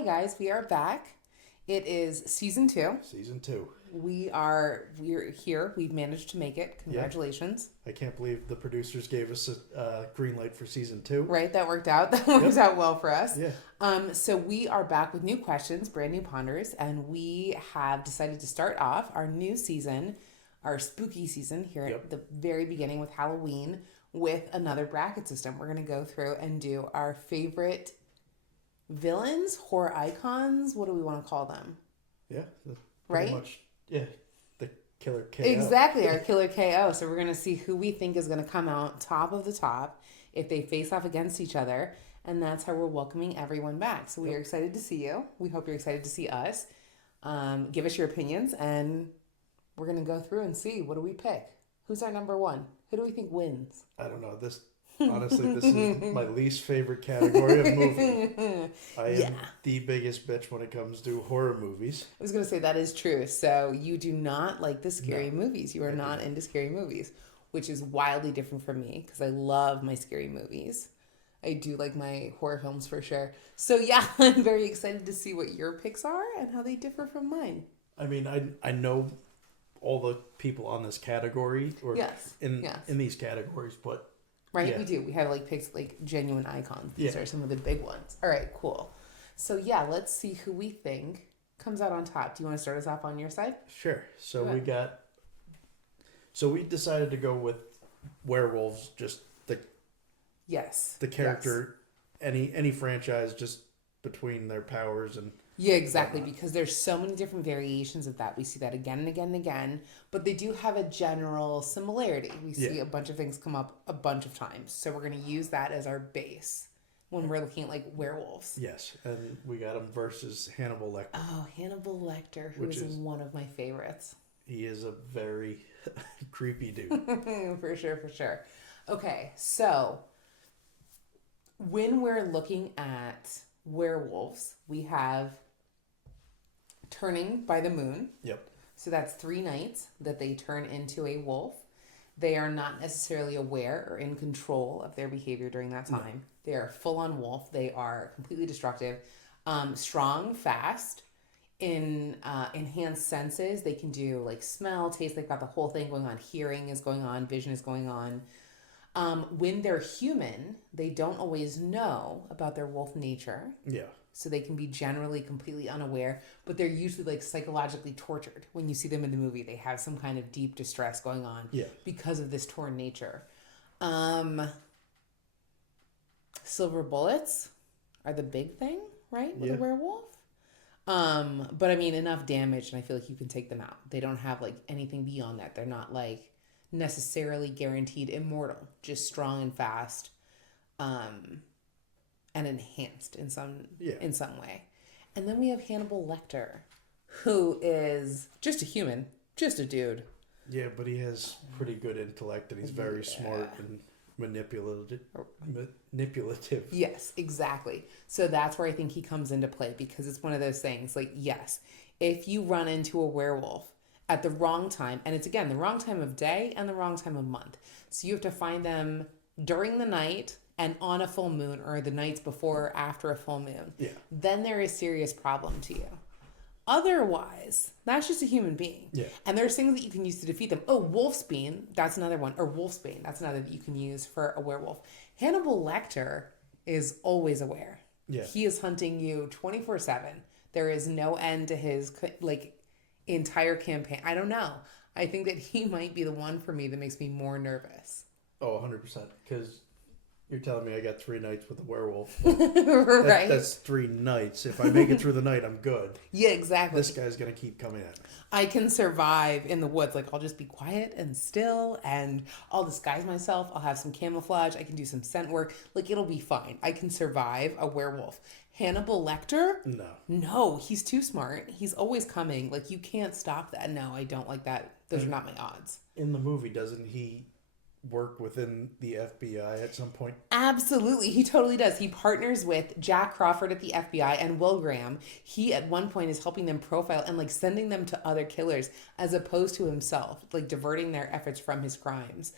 Hi guys, we are back. It is season 2. Season 2. We're here. We've managed to make it. Yeah. Congratulations. I can't believe the producers gave us a green light for season 2. Right, that worked out. That worked out well for us. Yeah. So we are back with new questions, brand new Ponderers, and we have decided to start off our new season, our spooky season here at the very beginning with Halloween with another bracket system. We're going to go through and do our favorite villains, horror icons. What do we want to call them? Yeah. Right? Much, yeah. The killer KO. Exactly, our killer KO. So we're going to see who we think is going to come out top of the top if they face off against each other. And that's how we're welcoming everyone back. So we are excited to see you. We hope you're excited to see us. Give us your opinions, and we're going to go through and see, what do we pick? Who's our number one? Who do we think wins? I don't know. Honestly, this is my least favorite category of movie. I am the biggest bitch when it comes to horror movies. I was going to say that is true. So you do not like the scary movies. You are not into scary movies, which is wildly different from me because I love my scary movies. I do like my horror films for sure. So yeah, I'm very excited to see what your picks are and how they differ from mine. I mean, I know all the people on this category or in these categories, but right, we do. We have picked genuine icons. These are some of the big ones. All right, cool. So yeah, let's see who we think comes out on top. Do you want to start us off on your side? Sure. So we decided to go with werewolves, just the character, any franchise, just between their powers and exactly, because there's so many different variations of that. We see that again and again and again, but they do have a general similarity. We see a bunch of things come up a bunch of times, so we're going to use that as our base when we're looking at werewolves. Yes, and we got him versus Hannibal Lecter. Oh, Hannibal Lecter, who is one of my favorites. He is a very creepy dude. For sure. Okay, so when we're looking at werewolves, we have turning by the moon. Yep. So that's 3 nights that they turn into a wolf. They are not necessarily aware or in control of their behavior during that time. No. They are full-on wolf. They are completely destructive, strong, fast, in enhanced senses. They can do smell, taste. They've got the whole thing going on. Hearing is going on. Vision is going on. When they're human, they don't always know about their wolf nature. Yeah. So they can be generally completely unaware, but they're usually psychologically tortured. When you see them in the movie, they have some kind of deep distress going on because of this torn nature. Silver bullets are the big thing, right? With a werewolf. But I mean, enough damage, and I feel like you can take them out. They don't have anything beyond that. They're not necessarily guaranteed immortal, just strong and fast, and enhanced in some way. And then we have Hannibal Lecter, who is just a human, just a dude. Yeah, but he has pretty good intellect, and he's very smart and manipulative. Yes, exactly. So that's where I think he comes into play, because it's one of those things yes, if you run into a werewolf at the wrong time, and it's again the wrong time of day and the wrong time of month, so you have to find them during the night and on a full moon, or the nights before or after a full moon, then there is serious problem to you. Otherwise, that's just a human being. Yeah. And there's things that you can use to defeat them. Oh, Wolfsbane, that's another one. Or Wolfsbane, that's another that you can use for a werewolf. Hannibal Lecter is always aware. Yeah. He is hunting you 24/7. There is no end to his entire campaign. I don't know. I think that he might be the one for me that makes me more nervous. Oh, 100%. Because you're telling me I got 3 nights with a werewolf. Right. That's 3 nights. If I make it through the night, I'm good. Yeah, exactly. This guy's going to keep coming at me. I can survive in the woods. I'll just be quiet and still, and I'll disguise myself. I'll have some camouflage. I can do some scent work. It'll be fine. I can survive a werewolf. Hannibal Lecter? No, he's too smart. He's always coming. You can't stop that. No, I don't like that. Those are not my odds. In the movie, doesn't he work within the FBI at some point? Absolutely. He totally does. He partners with Jack Crawford at the FBI and Will Graham. He at one point is helping them profile and sending them to other killers as opposed to himself, diverting their efforts from his crimes.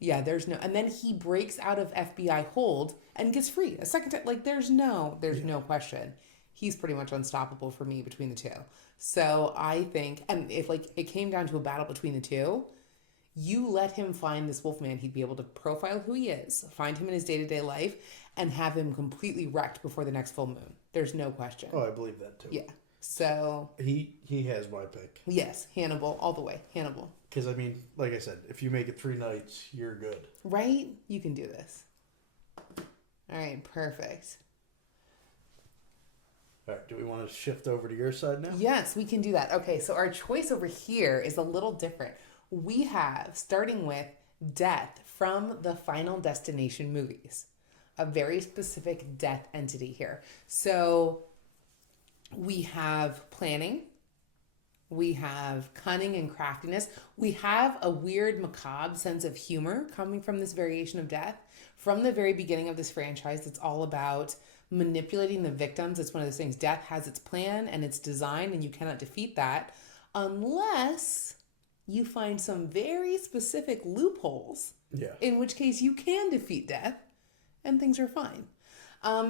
Yeah, there's no, and then he breaks out of FBI hold and gets free a second time. Like there's no question. He's pretty much unstoppable for me between the two. So I think, and if like it came down to a battle between the two, you let him find this Wolfman, he'd be able to profile who he is, find him in his day to day life, and have him completely wrecked before the next full moon. There's no question. Oh, I believe that too. Yeah. So he has my pick. yes, Hannibal all the way. Hannibal. Because I mean, like I said, if you make it 3 nights, you're good. Right? You can do this. All right, perfect. All right, do we want to shift over to your side now? Yes, we can do that. Okay, so our choice over here is a little different. We have, starting with Death from the Final Destination movies, a very specific death entity here. So we have planning, we have cunning and craftiness, we have a weird macabre sense of humor coming from this variation of death. From the very beginning of this franchise, it's all about manipulating the victims. It's one of those things. Death has its plan and its design, and you cannot defeat that unless you find some very specific loopholes. Yeah. In which case you can defeat death and things are fine.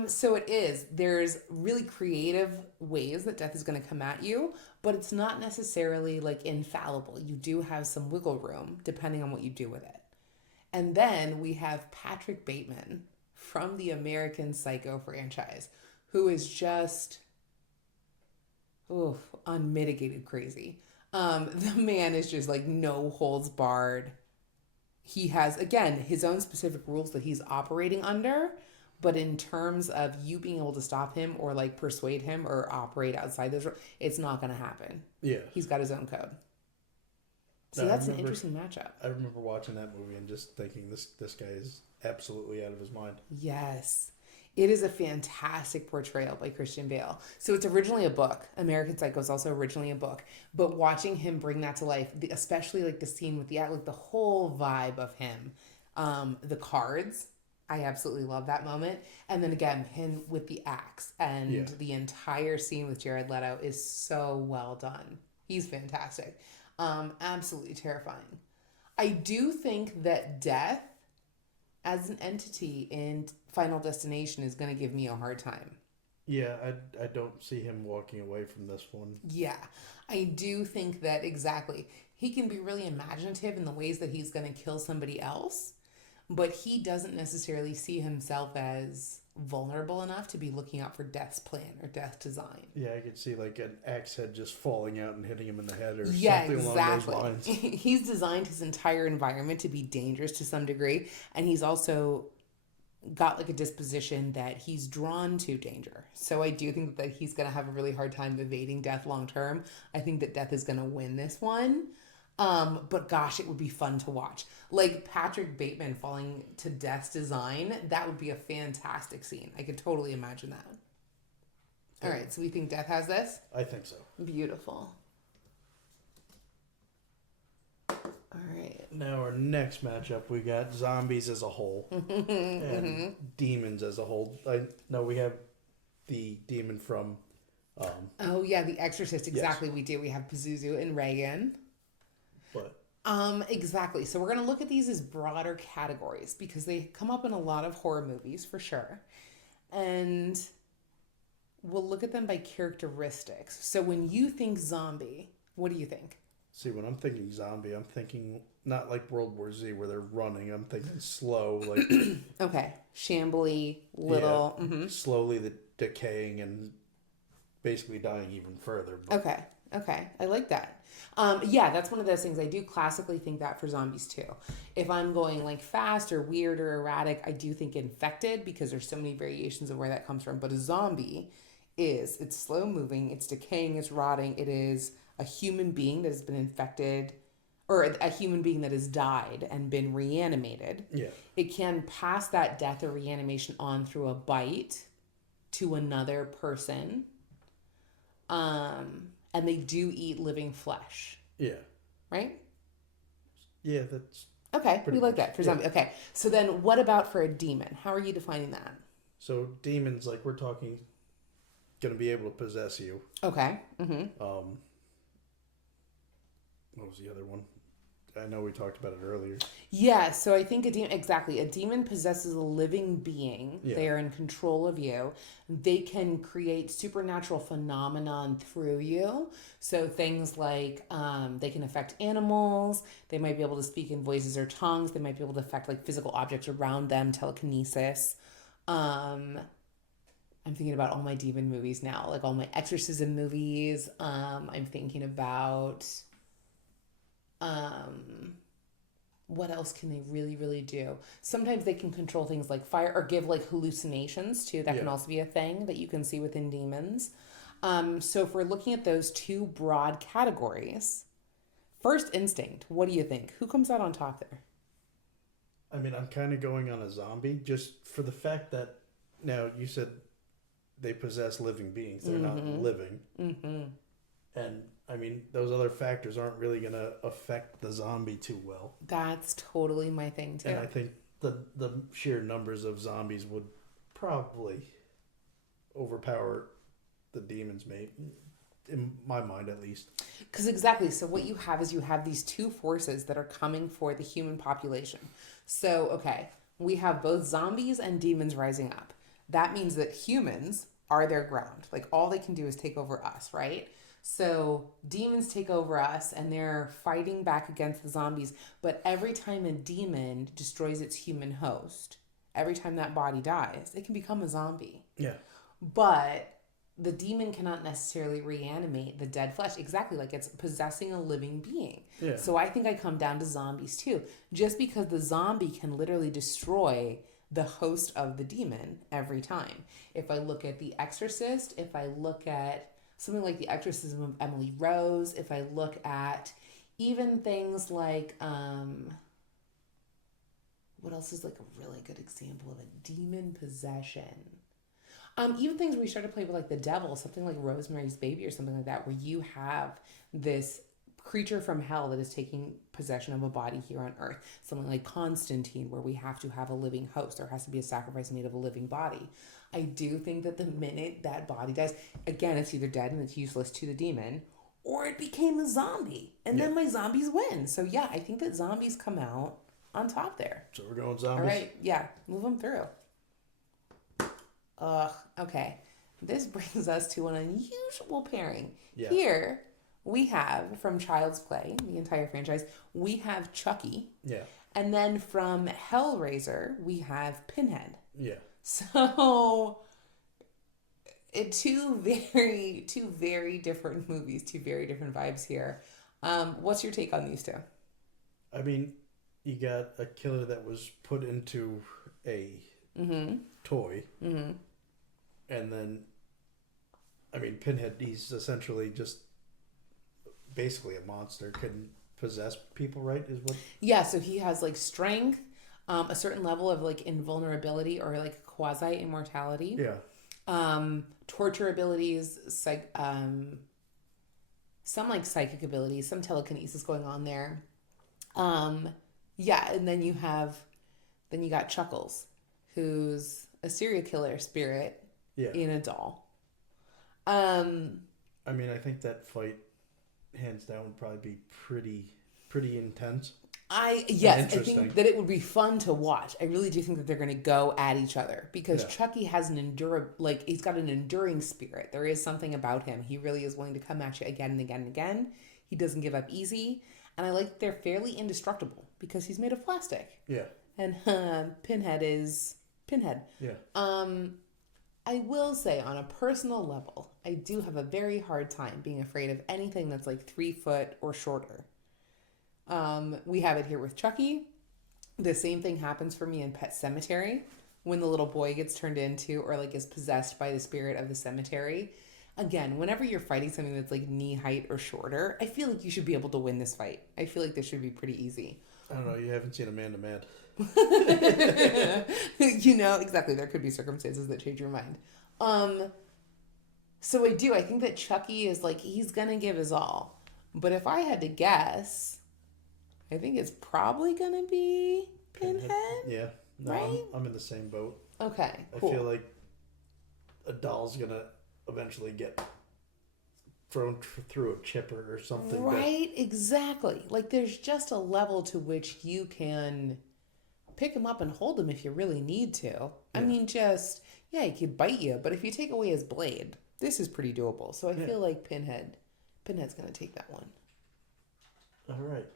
So it is. There's really creative ways that death is going to come at you, but it's not necessarily like infallible. You do have some wiggle room depending on what you do with it. And then we have Patrick Bateman from the American Psycho franchise, who is just unmitigated crazy. The man is just like no holds barred. He has, again, his own specific rules that he's operating under, but in terms of you being able to stop him or like persuade him or operate outside those rules, it's not going to happen. Yeah. He's got his own code. So that's an interesting matchup. I remember watching that movie and just thinking this guy is absolutely out of his mind. Yes. It is a fantastic portrayal by Christian Bale. So it's originally a book. American Psycho is also originally a book. But watching him bring that to life, especially like the scene with the whole vibe of him, the cards, I absolutely love that moment. And then again, him with the axe and the entire scene with Jared Leto is so well done. He's fantastic. Absolutely terrifying. I do think that death as an entity in Final Destination is going to give me a hard time. Yeah, I don't see him walking away from this one. Yeah, I do think that exactly. He can be really imaginative in the ways that he's going to kill somebody else, but he doesn't necessarily see himself as vulnerable enough to be looking out for death's plan or death's design. Yeah, I could see like an axe head just falling out and hitting him in the head or something exactly. along those lines. He's designed his entire environment to be dangerous to some degree, and he's also got like a disposition that he's drawn to danger. So I do think that he's going to have a really hard time evading death long term. I think that death is going to win this one. But gosh, it would be fun to watch. Like Patrick Bateman falling to death's design, that would be a fantastic scene. I could totally imagine that. All right, so we think death has this? I think so. Beautiful. All right. Now our next matchup, we got zombies as a whole and demons as a whole. I know we have the demon from... oh yeah, The Exorcist. Exactly, yes. We do. We have Pazuzu and Reagan. But exactly. So we're going to look at these as broader categories because they come up in a lot of horror movies for sure. And we'll look at them by characteristics. So when you think zombie, what do you think? See, when I'm thinking zombie, I'm thinking not like World War Z where they're running. I'm thinking slow, like... okay. Shambly, little... Yeah, slowly decaying and basically dying even further. But... Okay. I like that. Yeah, that's one of those things. I do classically think that for zombies too. If I'm going like fast or weird or erratic, I do think infected because there's so many variations of where that comes from. But a zombie it's slow moving, it's decaying, it's rotting. It is a human being that has been infected or a human being that has died and been reanimated. Yeah. It can pass that death or reanimation on through a bite to another person. And they do eat living flesh. Yeah. Right? Yeah, that's... Okay, we like that for zombie. Yeah. Okay, so then what about for a demon? How are you defining that? So demons, like we're talking, going to be able to possess you. Okay. Mm-hmm. What was the other one? I know we talked about it earlier. Yeah, so I think a demon possesses a living being. Yeah. They are in control of you. They can create supernatural phenomenon through you. So things like they can affect animals. They might be able to speak in voices or tongues. They might be able to affect like physical objects around them, telekinesis. I'm thinking about all my demon movies now, like all my exorcism movies. I'm thinking about what else can they really, really do? Sometimes they can control things like fire or give like hallucinations too. That can also be a thing that you can see within demons. So if we're looking at those two broad categories, first instinct, what do you think? Who comes out on top there? I mean, I'm kind of going on a zombie just for the fact that now you said they possess living beings. They're not living. Mm-hmm. And I mean, those other factors aren't really going to affect the zombie too well. That's totally my thing too. And I think the sheer numbers of zombies would probably overpower the demons, maybe, in my mind at least. Because exactly, so what you have is you have these two forces that are coming for the human population. So, okay, we have both zombies and demons rising up. That means that humans are their ground. Like, all they can do is take over us, right? So demons take over us and they're fighting back against the zombies. But every time a demon destroys its human host, every time that body dies, it can become a zombie. Yeah. But the demon cannot necessarily reanimate the dead flesh. Exactly, like it's possessing a living being. Yeah. So I think I come down to zombies too. Just because the zombie can literally destroy the host of the demon every time. If I look at The Exorcist, if I look at something like The Exorcism of Emily Rose, if I look at even things like, what else is like a really good example of a demon possession? Even things where you start to play with like the devil, something like Rosemary's Baby or something like that, where you have this creature from hell that is taking possession of a body here on earth. Something like Constantine, where we have to have a living host. There has to be a sacrifice made of a living body. I do think that the minute that body dies, again, it's either dead and it's useless to the demon, or it became a zombie. And then my zombies win. So yeah, I think that zombies come out on top there. So we're going zombies? All right, yeah, move them through. Okay. This brings us to an unusual pairing. Yeah. Here we have from Child's Play, the entire franchise, we have Chucky. Yeah. And then from Hellraiser, we have Pinhead. Yeah. So, two very different movies, two very different vibes here. What's your take on these two? I mean, you got a killer that was put into a toy. Mm-hmm. And then, I mean, Pinhead, he's essentially just basically a monster, can possess people, right? Is what? Yeah, so he has like strength, a certain level of like invulnerability or like quasi immortality. Yeah. Torture abilities, some like psychic abilities, some telekinesis going on there. Yeah, and then you got Chuckles, who's a serial killer spirit in a doll. I mean, I think that fight, hands down, would probably be pretty intense. I think that it would be fun to watch. I really do think that they're going to go at each other because Chucky has he's got an enduring spirit. There is something about him. He really is willing to come at you again and again and again. He doesn't give up easy. And I like they're fairly indestructible because he's made of plastic. Yeah. And Pinhead is Pinhead. Yeah. I will say on a personal level, I do have a very hard time being afraid of anything that's like 3 foot or shorter. We have it here with Chucky. The same thing happens for me in Pet Sematary when the little boy gets turned into or like is possessed by the spirit of the cemetery. Again, whenever you're fighting something that's like knee height or shorter, I feel like you should be able to win this fight. I feel like this should be pretty easy. I don't know. You haven't seen Amanda Mad. Exactly. There could be circumstances that change your mind. So I think that Chucky is like, he's going to give his all. But if I had to guess, I think it's probably going to be Pinhead. Yeah. No, right? I'm in the same boat. Okay, cool. I feel like a doll's going to eventually get thrown through a chipper or something. Right, exactly. Like there's just a level to which you can pick him up and hold him if you really need to. I mean, just, yeah, he could bite you, but if you take away his blade, this is pretty doable. So I feel like Pinhead's going to take that one. All right.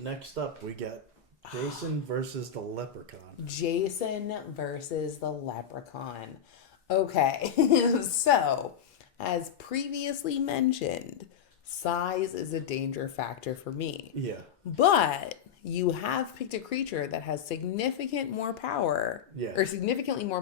Next up, we got Jason versus the Leprechaun. Jason versus the Leprechaun. Okay, so as previously mentioned, size is a danger factor for me. Yeah. But you have picked a creature that has significantly more power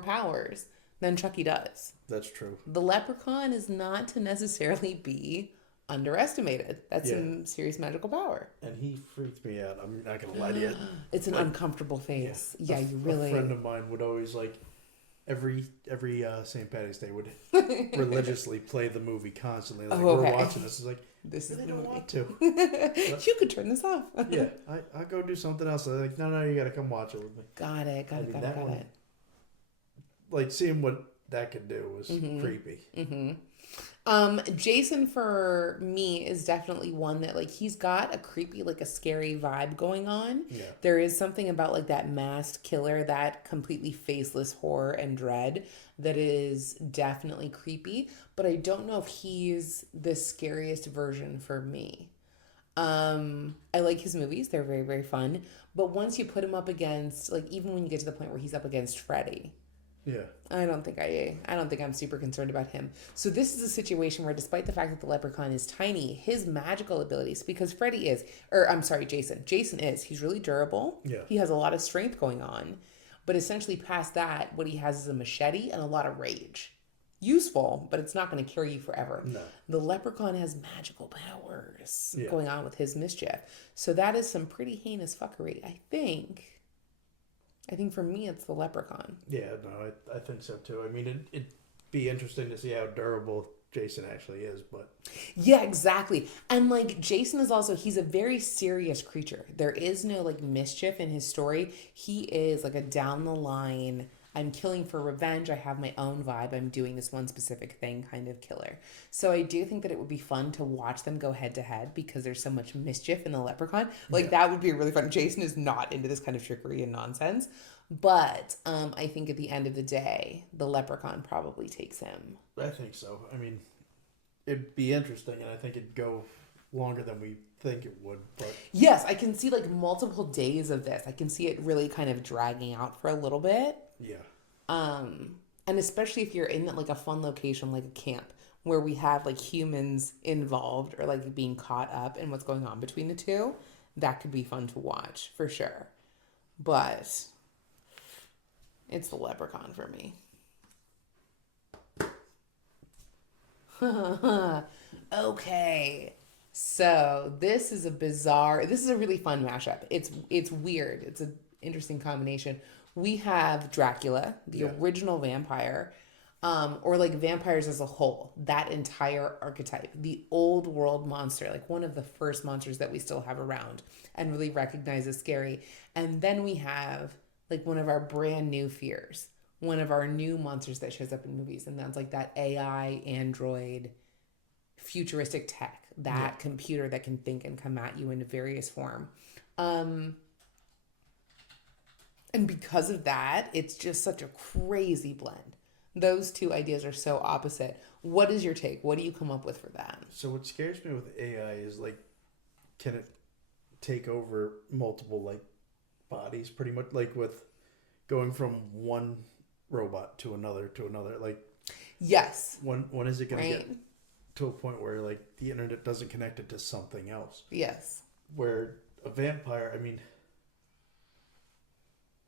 powers than Chucky does. That's true. The Leprechaun is not to necessarily be underestimated. That's some serious magical power. And he freaked me out. I'm not going to lie to you. It's an uncomfortable face. Yeah, you really... A friend of mine would always, like, every St. Patty's Day would religiously play the movie constantly. Like, we're watching this. It's like, this is the don't movie. Want to. You could turn this off. Yeah, I go do something else. They're like, no, you got to come watch it with me. Got it. Like, seeing what that could do was creepy. Mm-hmm. Jason for me is definitely one that, like, he's got a creepy, like a scary vibe going on. Yeah. There is something about like that masked killer, that completely faceless horror and dread that is definitely creepy, but I don't know if he's the scariest version for me. I like his movies. They're very, very fun. But once you put him up against, like, even when you get to the point where he's up against Freddy, yeah, I don't think I'm super concerned about him. So this is a situation where, despite the fact that the Leprechaun is tiny, his magical abilities, because Jason is, he's really durable. Yeah. He has a lot of strength going on, but essentially past that, what he has is a machete and a lot of rage. Useful, but it's not going to carry you forever. No. The Leprechaun has magical powers going on with his mischief. So that is some pretty heinous fuckery. I think for me, it's the Leprechaun. Yeah, no, I think so too. I mean, it'd be interesting to see how durable Jason actually is, but... Yeah, exactly. And, like, Jason is also, he's a very serious creature. There is no, like, mischief in his story. He is, like, a down-the-line, I'm killing for revenge, I have my own vibe, I'm doing this one specific thing kind of killer. So I do think that it would be fun to watch them go head-to-head because there's so much mischief in the Leprechaun. Like, that would be really fun. Jason is not into this kind of trickery and nonsense. But I think at the end of the day, the Leprechaun probably takes him. I think so. I mean, it'd be interesting, and I think it'd go longer than we think it would. But yes, I can see, like, multiple days of this. I can see it really kind of dragging out for a little bit. Yeah. And especially if you're in, like, a fun location like a camp where we have, like, humans involved or, like, being caught up in what's going on between the two, that could be fun to watch for sure. But it's the Leprechaun for me. Okay. So this is a really fun mashup. It's weird. It's an interesting combination. We have Dracula, the original vampire, or like vampires as a whole, that entire archetype, the old world monster, like one of the first monsters that we still have around and really recognize as scary. And then we have like one of our brand new fears, one of our new monsters that shows up in movies. And that's like that AI, android, futuristic tech, that computer that can think and come at you in various form. And because of that, it's just such a crazy blend. Those two ideas are so opposite. What is your take? What do you come up with for that? So what scares me with AI is, like, can it take over multiple, like, bodies pretty much? Like with going from one robot to another, like... Yes. When is it going to get to a point where, like, the internet doesn't connect it to something else? Yes. Where a vampire, I mean...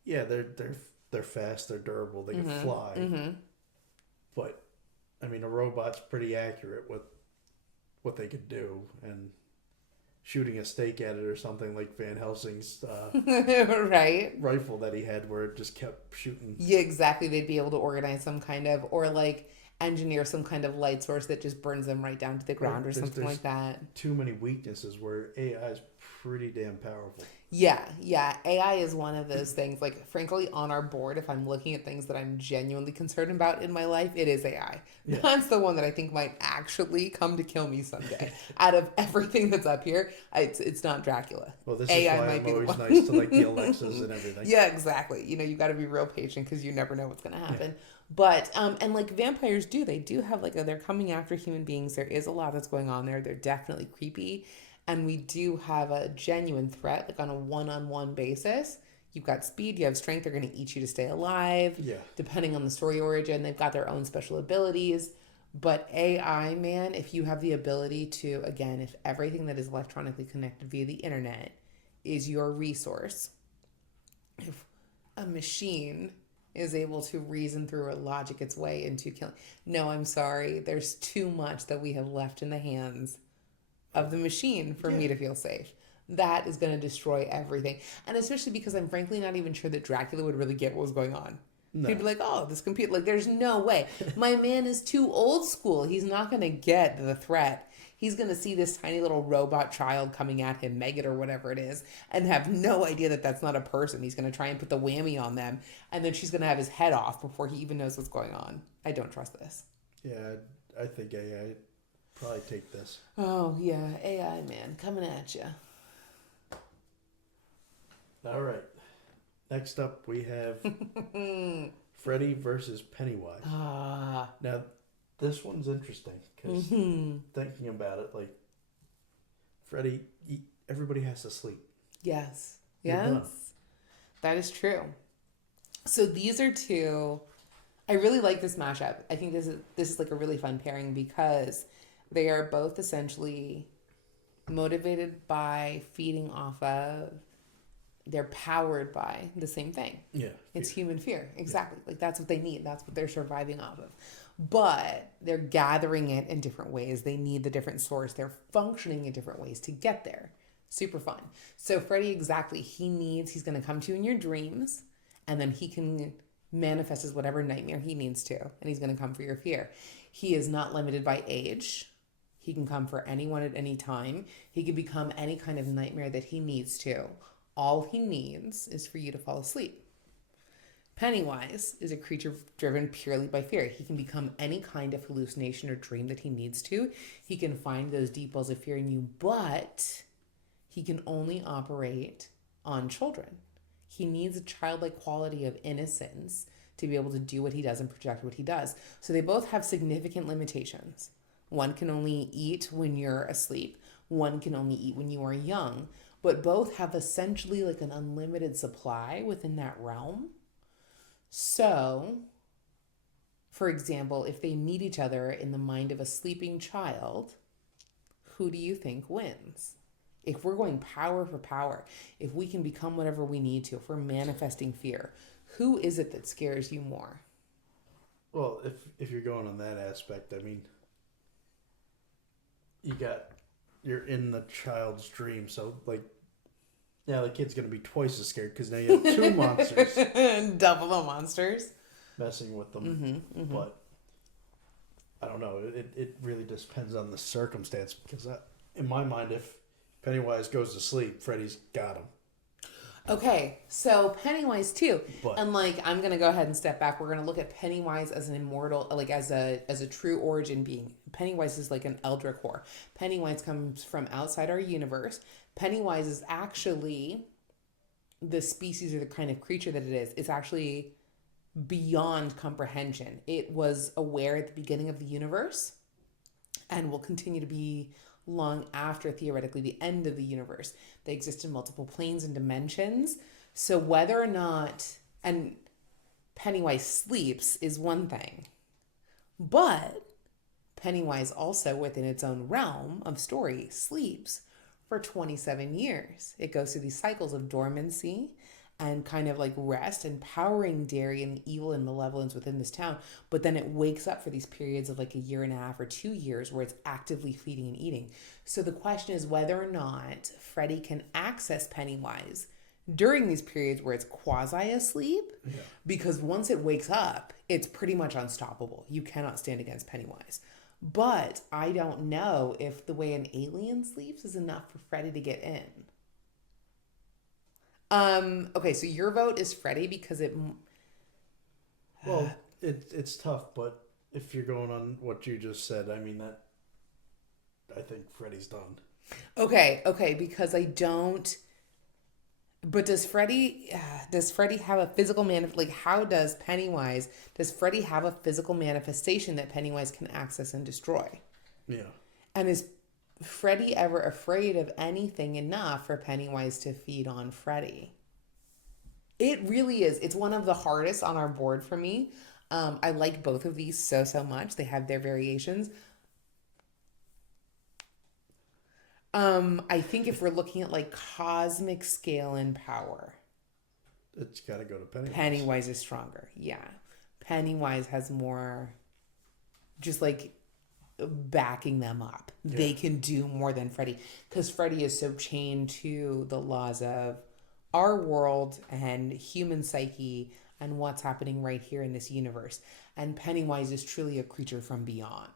Yeah, they're fast, they're durable, they can fly. Mm-hmm. But, I mean, a robot's pretty accurate with what they could do. And shooting a stake at it or something like Van Helsing's rifle that he had where it just kept shooting. Yeah, exactly. They'd be able to organize some kind of, or like engineer some kind of light source that just burns them right down to the ground or something like that. Too many weaknesses where AI is pretty damn powerful. Yeah. AI is one of those things. Like, frankly, on our board, if I'm looking at things that I'm genuinely concerned about in my life, it is AI. Yeah. That's the one that I think might actually come to kill me someday. Out of everything that's up here, it's not Dracula. Well, this is AI why might I'm be the always one. nice to like the Alexas and everything. Yeah, exactly. You got to be real patient because you never know what's going to Yeah. happen. But and like vampires do, they do have like they're coming after human beings. There is a lot that's going on there. They're definitely creepy, and we do have a genuine threat, like on a one-on-one basis. You've got speed, you have strength. They're going to eat you to stay alive. Yeah. Depending on the story origin, they've got their own special abilities. But AI, man, if you have the ability to, again, if everything that is electronically connected via the internet is your resource, if a machine is able to reason through or logic its way into killing. No, I'm sorry. There's too much that we have left in the hands of the machine for me to feel safe. That is going to destroy everything. And especially because I'm frankly not even sure that Dracula would really get what was going on. No. He'd be like, oh, this computer, like, there's no way. My man is too old school. He's not going to get the threat. He's going to see this tiny little robot child coming at him, Megan or whatever it is, and have no idea that that's not a person. He's going to try and put the whammy on them, and then she's going to have his head off before he even knows what's going on. I don't trust this. Yeah, I think AI probably take this. Oh, yeah, AI, man, coming at you. All right. Next up, we have Freddy versus Pennywise. Now, this one's interesting because thinking about it, like Freddy, everybody has to sleep. Yes. You're done. That is true. So these are two. I really like this mashup. I think this is like a really fun pairing because they are both essentially motivated by feeding off of. They're powered by the same thing. Yeah. It's human fear. Exactly. Yeah. Like that's what they need. That's what they're surviving off of. But they're gathering it in different ways. They need the different source. They're functioning in different ways to get there. Super fun. So Freddy, exactly. He's going to come to you in your dreams, and then he can manifest as whatever nightmare he needs to, and he's going to come for your fear. He is not limited by age. He can come for anyone at any time. He can become any kind of nightmare that he needs to. All he needs is for you to fall asleep. Pennywise is a creature driven purely by fear. He can become any kind of hallucination or dream that he needs to. He can find those deep wells of fear in you, but he can only operate on children. He needs a childlike quality of innocence to be able to do what he does and project what he does. So they both have significant limitations. One can only eat when you're asleep. One can only eat when you are young. But both have essentially like an unlimited supply within that realm. So, for example, if they meet each other in the mind of a sleeping child, who do you think wins? If we're going power for power, if we can become whatever we need to, if we're manifesting fear, who is it that scares you more? Well, if you're going on that aspect, I mean, you're in the child's dream, so like, yeah, the kid's gonna be twice as scared because now you have two monsters, double the monsters, messing with them. But I don't know. It really just depends on the circumstance because in my mind, if Pennywise goes to sleep, Freddy's got him. Okay, so Pennywise too, But, and like I'm gonna go ahead and step back. We're gonna look at Pennywise as an immortal, like as a true origin being. Pennywise is like an eldritch horror. Pennywise comes from outside our universe. Pennywise is actually the species or the kind of creature that it is. It's actually beyond comprehension. It was aware at the beginning of the universe, and will continue to be long after theoretically the end of the universe. They exist in multiple planes and dimensions. So whether or not, and Pennywise sleeps is one thing, but Pennywise also within its own realm of story sleeps for 27 years. It goes through these cycles of dormancy and kind of like rest, empowering Derry and the evil and malevolence within this town. But then it wakes up for these periods of like a year and a half or 2 years where it's actively feeding and eating. So the question is whether or not Freddy can access Pennywise during these periods where it's quasi asleep. Yeah. Because once it wakes up, it's pretty much unstoppable. You cannot stand against Pennywise. But I don't know if the way an alien sleeps is enough for Freddy to get in. Okay, so your vote is Freddy because it. Well, it's tough, but if you're going on what you just said, I mean that. I think Freddy's done. Okay, because I don't. But does Freddy have a physical like how does Freddy have a physical manifestation that Pennywise can access and destroy? Yeah. And is Freddy ever afraid of anything enough for Pennywise to feed on Freddy? It really is. It's one of the hardest on our board for me. I like both of these so much. They have their variations. I think if we're looking at like cosmic scale and power, It's got to go to Pennywise. Pennywise is stronger. Yeah. Pennywise has more just like backing them up. Yeah. They can do more than Freddy because Freddy is so chained to the laws of our world and human psyche and what's happening right here in this universe. And Pennywise is truly a creature from beyond.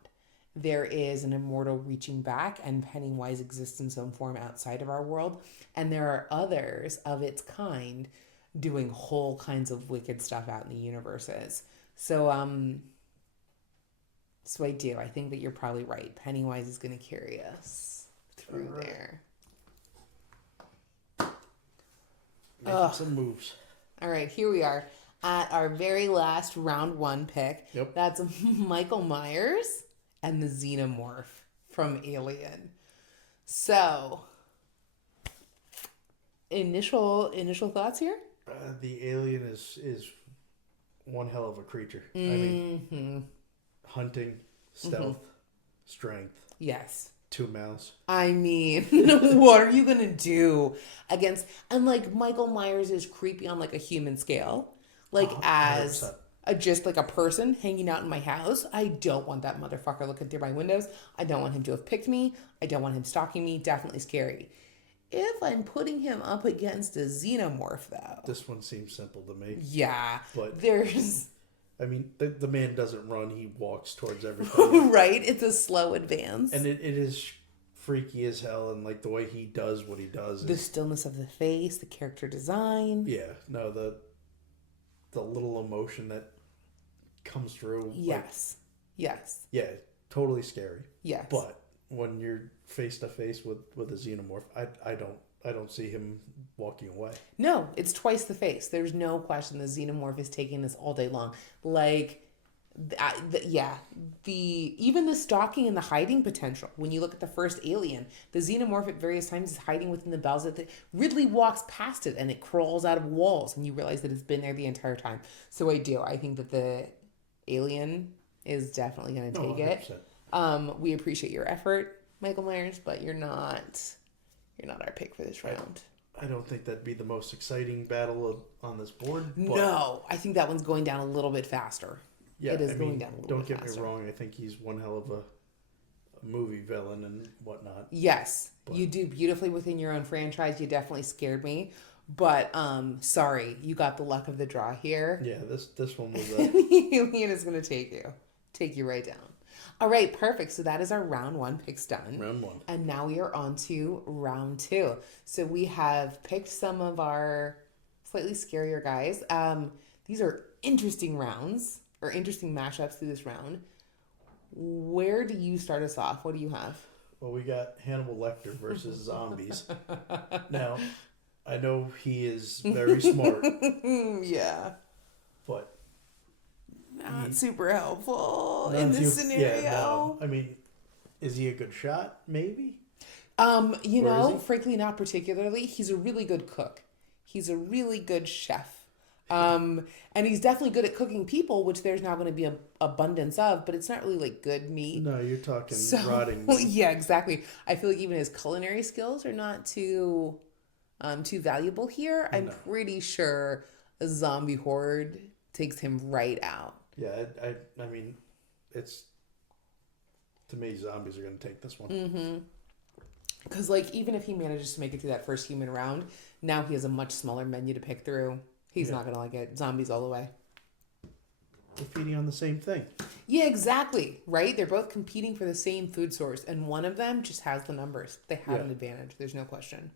There is an immortal reaching back, and Pennywise exists in some form outside of our world. And there are others of its kind doing whole kinds of wicked stuff out in the universes. So I do. I think that you're probably right. Pennywise is going to carry us through there. Making some moves. All right, here we are at our very last round 1 pick. Yep. That's Michael Myers and the Xenomorph from Alien. So, initial thoughts here? The alien is one hell of a creature. Mm-hmm. I mean, hunting, stealth, strength. Yes. 2 mouths. I mean, what are you going to do against... And, like, Michael Myers is creepy on, like, a human scale. Like, as... 100%. Just like a person hanging out in my house. I don't want that motherfucker looking through my windows. I don't want him to have picked me. I don't want him stalking me. Definitely scary. If I'm putting him up against a xenomorph, though. This one seems simple to me. Yeah. But there's... I mean, the man doesn't run. He walks towards everything. Right? It's a slow advance. And it is freaky as hell. And like the way he does what he does. The stillness of the face, the character design. Yeah. No, the little emotion that comes through. Yes. Yes. Yeah, totally scary. Yes. But when you're face to face with a xenomorph, I don't see him walking away. No, it's twice the face. There's no question the xenomorph is taking this all day long. Like, even the stalking and the hiding potential. When you look at the first Alien, the xenomorph at various times is hiding within the bells. Ridley walks past it and it crawls out of walls, and you realize that it's been there the entire time. So I think that the Alien is definitely going to take 100%. It. We appreciate your effort, Michael Myers, but you're not our pick for this round. I don't think that'd be the most exciting battle on this board. No, I think that one's going down a little bit faster. Yeah, it is going down a little bit faster. Don't get me wrong. I think he's one hell of a movie villain and whatnot. Yes, you do beautifully within your own franchise. You definitely scared me. But sorry, you got the luck of the draw here. Yeah, this one was Alien is going to take you right down. All right, perfect. So that is our round 1 picks done. Round 1. And now we are on to round 2. So we have picked some of our slightly scarier guys. These are interesting rounds or interesting mashups through this round. Where do you start us off? What do you have? Well, we got Hannibal Lecter versus zombies. Now, I know he is very smart. Yeah. But not super helpful in this scenario. Yeah, no. I mean, is he a good shot? Maybe. Frankly, not particularly. He's a really good cook. He's a really good chef. And he's definitely good at cooking people, which there's now going to be an abundance of, but it's not really like good meat. No, you're talking rotting meat. Yeah, exactly. I feel like even his culinary skills are not too valuable here. I'm pretty sure a zombie horde takes him right out. Yeah, I mean, it's, to me, zombies are going to take this one. Mm-hmm. Because, like, even if he manages to make it through that first human round, now he has a much smaller menu to pick through. He's not going to like it. Zombies all the way. They're feeding on the same thing. Yeah, exactly. Right? They're both competing for the same food source, and one of them just has the numbers. They have an advantage. There's no question.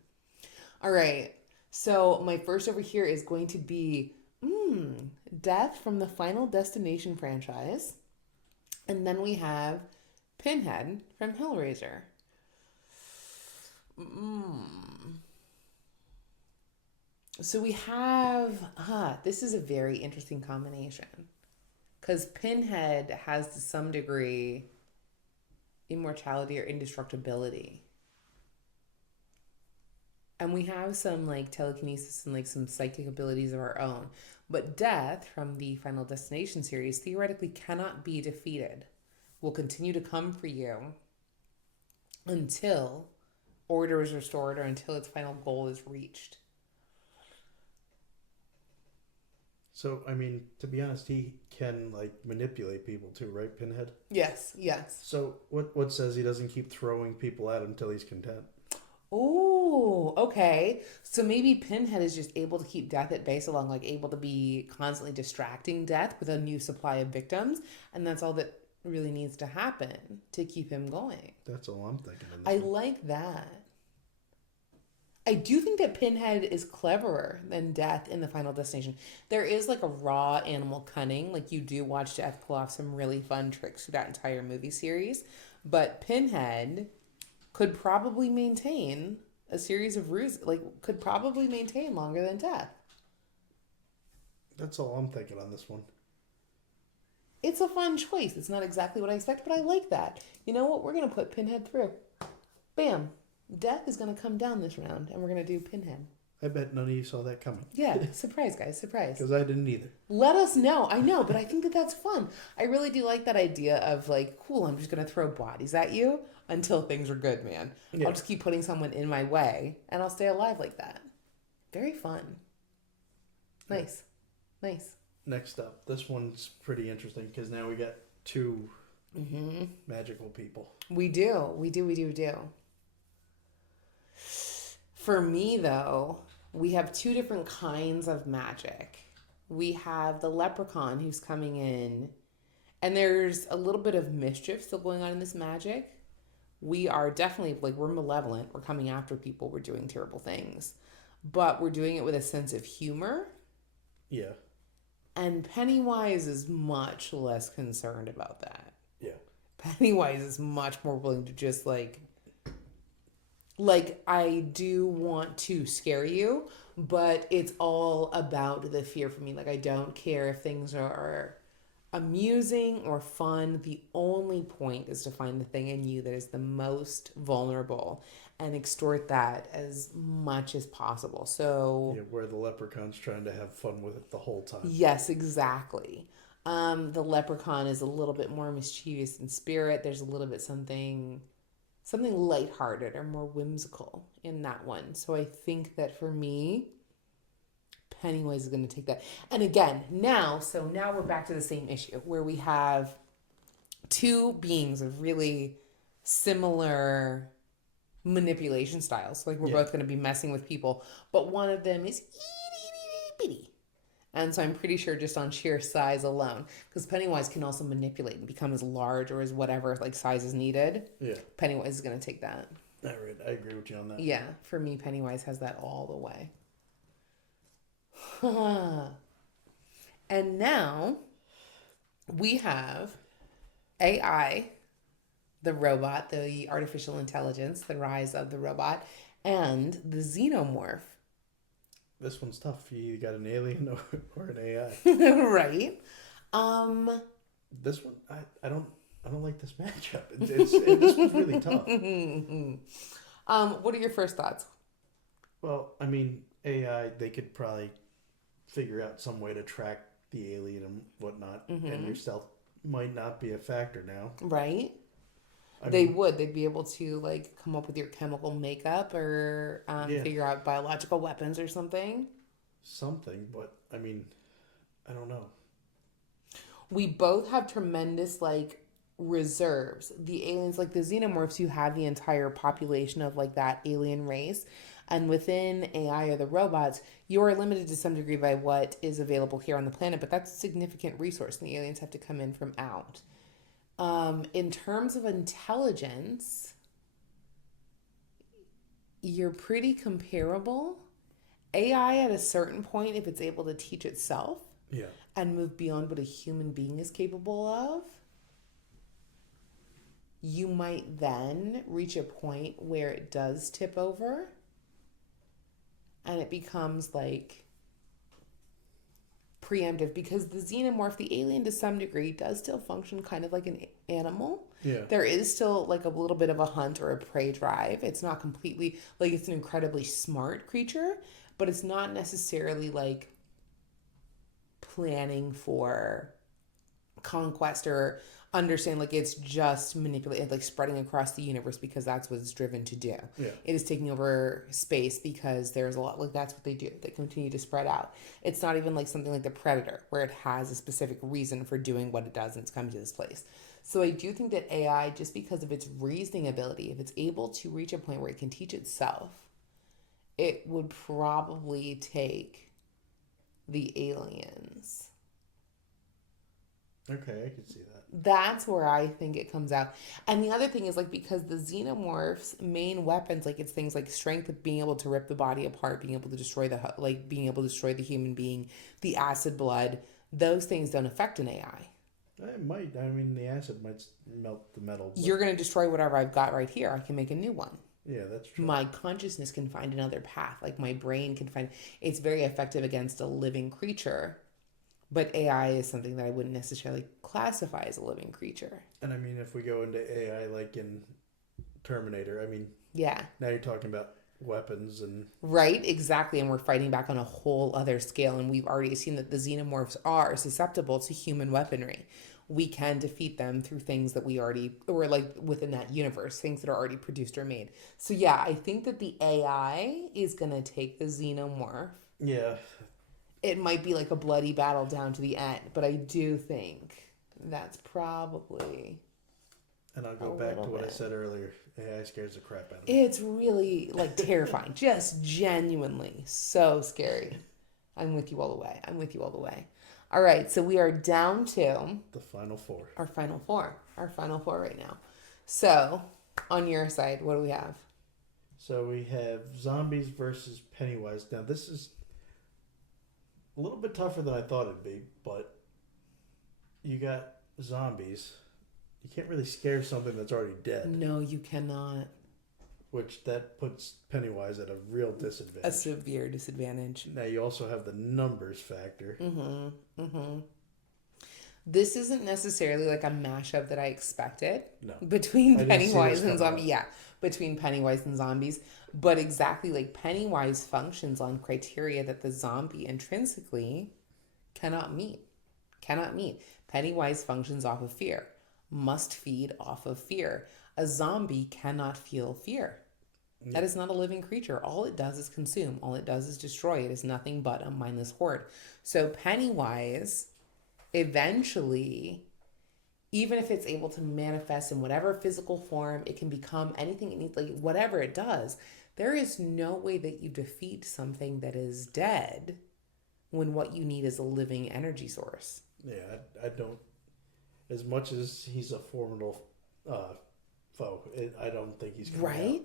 All right. So my first over here is going to be Death from the Final Destination franchise. And then we have Pinhead from Hellraiser. So we have, this is a very interesting combination. Because Pinhead has to some degree immortality or indestructibility. And we have some like telekinesis and like some psychic abilities of our own. But Death from the Final Destination series theoretically cannot be defeated. Will continue to come for you until order is restored or until its final goal is reached. So, I mean, to be honest, he can, like, manipulate people too, right, Pinhead? Yes, yes. So, what says he doesn't keep throwing people at him until he's content? Oh, okay. So maybe Pinhead is just able to keep Death at bay so long, like able to be constantly distracting Death with a new supply of victims. And that's all that really needs to happen to keep him going. That's all I'm thinking of. I like that. I do think that Pinhead is cleverer than Death in the Final Destination. There is like a raw animal cunning. Like you do watch Death pull off some really fun tricks through that entire movie series. But Pinhead could probably maintain a series of ruses, like could probably maintain longer than Death. That's all I'm thinking on this one. It's a fun choice. It's not exactly what I expect, but I like that. You know what? We're going to put Pinhead through. Bam. Death is going to come down this round, and we're going to do Pinhead. I bet none of you saw that coming. Yeah, surprise, guys, surprise. Because I didn't either. Let us know. I know, but I think that that's fun. I really do like that idea of like, cool, I'm just going to throw bodies at you until things are good, man. Yeah. I'll just keep putting someone in my way, and I'll stay alive like that. Very fun. Nice. Yeah. Nice. Next up, this one's pretty interesting because now we got two magical people. We do. For me, though, we have two different kinds of magic. We have the leprechaun who's coming in, and there's a little bit of mischief still going on in this magic. We are definitely, like, we're malevolent. We're coming after people. We're doing terrible things. But we're doing it with a sense of humor. Yeah. And Pennywise is much less concerned about that. Yeah. Pennywise is much more willing to just, like, I do want to scare you, but it's all about the fear for me. Like, I don't care if things are amusing or fun. The only point is to find the thing in you that is the most vulnerable and extort that as much as possible. So yeah, where the leprechaun's trying to have fun with it the whole time. Yes, exactly. The leprechaun is a little bit more mischievous in spirit. There's a little bit something lighthearted or more whimsical in that one. So I think that for me, Pennywise is going to take that. And again, now we're back to the same issue where we have two beings of really similar manipulation styles. Like we're both going to be messing with people, but one of them is itty bitty. And so I'm pretty sure just on sheer size alone, because Pennywise can also manipulate and become as large or as whatever like size is needed. Yeah. Pennywise is going to take that. All right, I agree with you on that. Yeah, for me, Pennywise has that all the way. And now we have AI, the robot, the artificial intelligence, the rise of the robot, and the xenomorph. This one's tough. You got an alien or an AI. Right. This one, I don't like this matchup. This one's really tough. What are your first thoughts? Well, I mean, AI, they could probably figure out some way to track the alien and whatnot, and your stealth might not be a factor now. Right. They'd be able to like come up with your chemical makeup or figure out biological weapons or something. But I mean, I don't know. We both have tremendous like reserves. The aliens, like the xenomorphs, you have the entire population of like that alien race. And within AI or the robots, you are limited to some degree by what is available here on the planet, but that's a significant resource, and the aliens have to come in from out. In terms of intelligence, you're pretty comparable. AI at a certain point, if it's able to teach itself Yeah. and move beyond what a human being is capable of, you might then reach a point where it does tip over and it becomes like preemptive, because the xenomorph, the alien to some degree, does still function kind of like an animal. Yeah. There is still like a little bit of a hunt or a prey drive. It's not completely like it's an incredibly smart creature, but it's not necessarily like planning for conquest or understand, like it's just manipulated, like spreading across the universe because that's what it's driven to do. Yeah. It is taking over space because there's a lot, like that's what they do. They continue to spread out. It's not even like something like the Predator where it has a specific reason for doing what it does and it's coming to this place. So I do think that AI, just because of its reasoning ability, if it's able to reach a point where it can teach itself, it would probably take the aliens. Okay, I can see that. That's where I think it comes out. And the other thing is, like, because the xenomorph's main weapons, like, it's things like strength of being able to rip the body apart, being able to destroy being able to destroy the human being, the acid blood, those things don't affect an AI. It might. I mean, the acid might melt the metal. You're going to destroy whatever I've got right here. I can make a new one. Yeah, that's true. My consciousness can find another path. Like, my brain can find... It's very effective against a living creature. But AI is something that I wouldn't necessarily classify as a living creature. And I mean, if we go into AI like in Terminator, I mean... Yeah. Now you're talking about weapons and... Right, exactly. And we're fighting back on a whole other scale. And we've already seen that the xenomorphs are susceptible to human weaponry. We can defeat them through things that we already... Or like within that universe, things that are already produced or made. So yeah, I think that the AI is going to take the xenomorph. Yeah. It might be like a bloody battle down to the end, but I do think that's probably... And I'll go back to what I said earlier. AI scares the crap out of me. It's really like terrifying. Just genuinely so scary. I'm with you all the way. I'm with you all the way. All right, so we are down to... The final four. Our final four. Our final four right now. So, on your side, what do we have? So we have zombies versus Pennywise. Now, this is... a little bit tougher than I thought it'd be, but you got zombies. You can't really scare something that's already dead. No, you cannot. Which that puts Pennywise at a real disadvantage. A severe disadvantage. Now you also have the numbers factor. This isn't necessarily like a mashup that I expected. No. Between Pennywise and zombies. zombies. Yeah, between Pennywise and zombies. But exactly, like Pennywise functions on criteria that the zombie intrinsically cannot meet. Pennywise functions off of fear. Must feed off of fear. A zombie cannot feel fear. Yeah. That is not a living creature. All it does is consume. All it does is destroy. It is nothing but a mindless horde. So Pennywise, eventually, even if it's able to manifest in whatever physical form, it can become anything it needs, like whatever it does. There is no way that you defeat something that is dead when what you need is a living energy source. Yeah, I don't... As much as he's a formidable foe, I don't think he's coming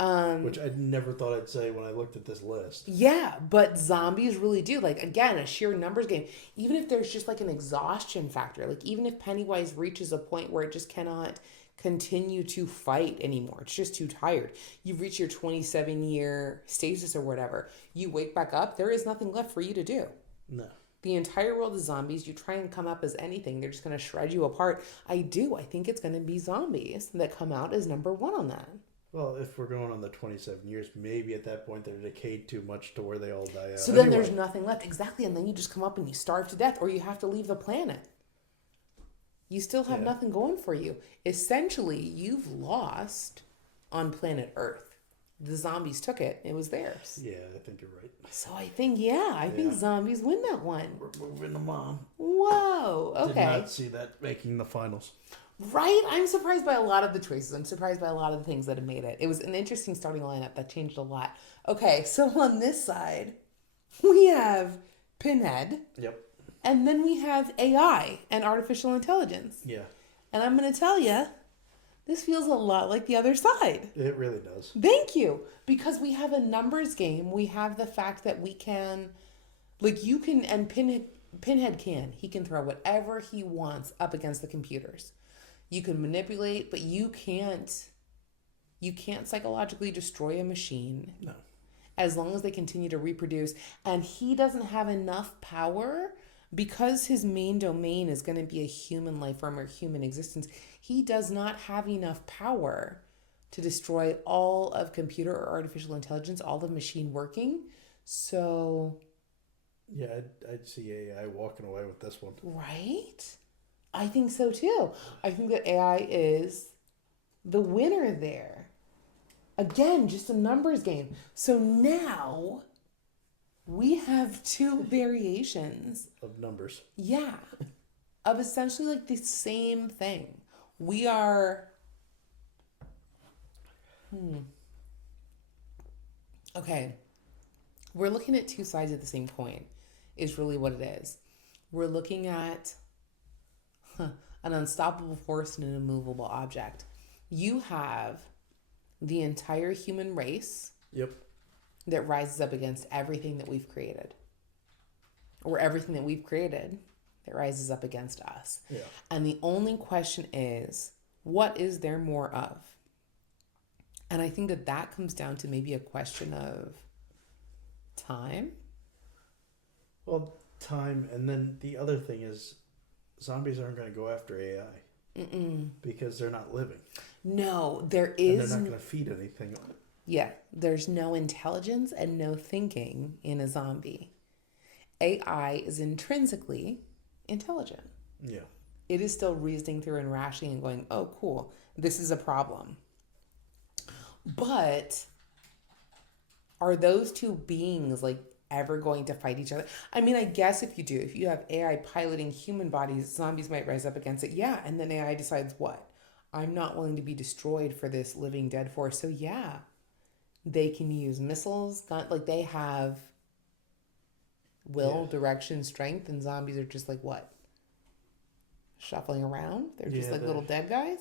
out. Which I never thought I'd say when I looked at this list. Yeah, but zombies really do. Like, again, a sheer numbers game. Even if there's just like an exhaustion factor, like even if Pennywise reaches a point where it just cannot continue to fight anymore, it's just too tired. You've reached your 27-year stasis or whatever. You wake back up, there is nothing left for you to do. No. The entire world is zombies. You try and come up as anything, they're just going to shred you apart. I think it's going to be zombies that come out as number one on that. Well, if we're going on the 27 years, maybe at that point they're decayed too much to where they all die out. So then there's nothing left. Exactly. And then you just come up and you starve to death, or you have to leave the planet. You still have nothing going for you. Essentially, you've lost on planet Earth. The zombies took it. It was theirs. Yeah, I think you're right. So I think zombies win that one. We're moving them on. Whoa. Okay. Did not see that making the finals. Right? I'm surprised by a lot of the choices. I'm surprised by a lot of the things that have made it. It was an interesting starting lineup that changed a lot. Okay, so on this side, we have Pinhead. Yep. And then we have AI and artificial intelligence. Yeah. And I'm going to tell you, This feels a lot like the other side. It really does. Thank you. Because we have a numbers game. We have the fact that we can, like you can, and Pinhead can. He can throw whatever he wants up against the computers. You can manipulate, but you can't psychologically destroy a machine. No. As long as they continue to reproduce. And he doesn't have enough power because his main domain is going to be a human life form or human existence. He does not have enough power to destroy all of computer or artificial intelligence, all of machine working. So... yeah, I'd see AI walking away with this one. Right? I think so too. I think that AI is the winner there. Again, just a numbers game. So now we have two variations of numbers. Yeah. Of essentially like the same thing. We are okay. We're looking at two sides of the same coin is really what it is. We're looking at an unstoppable force and an immovable object. You have the entire human race Yep. that rises up against everything that we've created. Or everything that we've created that rises up against us. Yeah. And the only question is, what is there more of? And I think that that comes down to maybe a question of time. Well, time, and then the other thing is zombies aren't going to go after AI. Because they're not living. No, there And is... they're not going to feed anything on it. Yeah, there's no intelligence and no thinking in a zombie. AI is intrinsically intelligent. Yeah. It is still reasoning through and rationing and going, oh, cool, this is a problem. But are those two beings like ever going to fight each other? I mean, I guess if you have AI piloting human bodies, zombies might rise up against it. Yeah. And then AI decides what? I'm not willing to be destroyed for this living dead force. So yeah, they can use missiles, like they have will, direction, strength, and zombies are just like what? Shuffling around? They're just like little dead guys?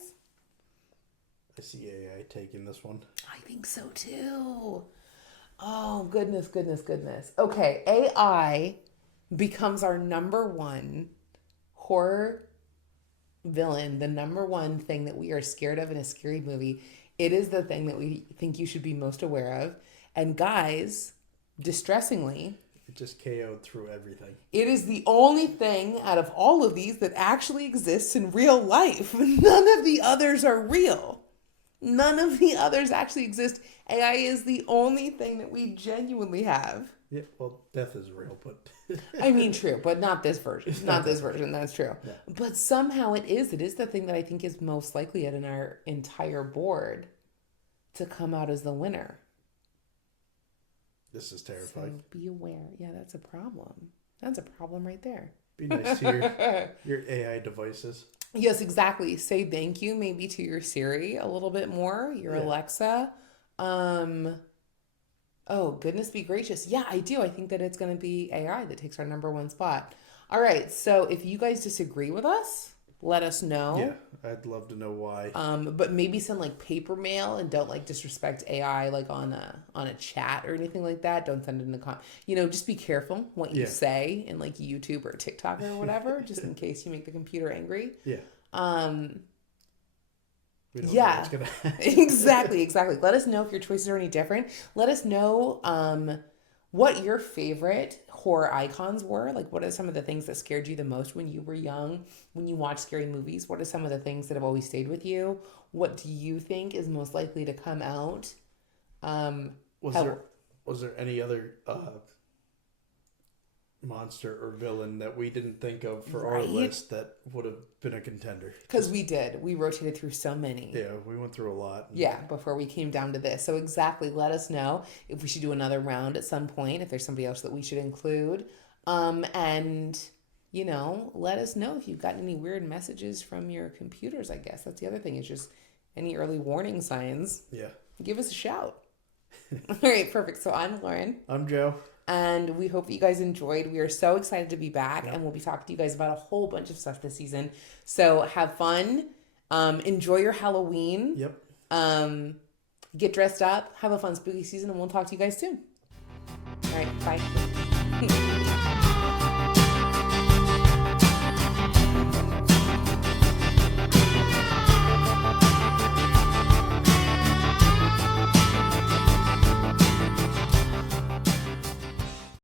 I see AI taking this one. I think so too. Oh, goodness. Okay, AI becomes our number one horror villain, the number one thing that we are scared of in a scary movie. It is the thing that we think you should be most aware of. And guys, distressingly, It just KO'd through everything. it is the only thing out of all of these that actually exists in real life. None of the others are real. None of the others actually exist. AI is the only thing that we genuinely have. Yeah, well, death is real, but... I mean, true, but not this version. Not this version, that's true. Yeah. But somehow it is. It is the thing that I think is most likely in our entire board to come out as the winner. This is terrifying. So be aware. Yeah, that's a problem. That's a problem right there. Be nice to your AI devices. Yes, exactly. Say thank you maybe to your Siri a little bit more, your Alexa. Oh, goodness be gracious. Yeah, I do. I think that it's going to be AI that takes our number one spot. All right. So if you guys disagree with us, let us know. Yeah, I'd love to know why. But maybe send like paper mail and don't like disrespect AI like on a chat or anything like that. Don't send it in the just be careful what you say in like YouTube or TikTok or whatever, just in case you make the computer angry. Yeah. We don't know what's gonna happen. Exactly. Let us know if your choices are any different. Let us know what your favorite horror icons were. Like, what are some of the things that scared you the most when you were young, when you watched scary movies? What are some of the things that have always stayed with you? What do you think is most likely to come out? Was there any other monster or villain that we didn't think of for our list that would have been a contender? Because we rotated through so many. Yeah, we went through a lot. Before we came down to this. So exactly, let us know if we should do another round at some point, if there's somebody else that we should include. And, let us know if you've gotten any weird messages from your computers, I guess. That's the other thing, is just any early warning signs. Yeah. Give us a shout. All right, perfect. So I'm Lauren. I'm Joe. And we hope that you guys enjoyed. We are so excited to be back, and we'll be talking to you guys about a whole bunch of stuff this season. So have fun, Enjoy your Halloween. Yep. Get dressed up. Have a fun spooky season, and we'll talk to you guys soon. All right. Bye.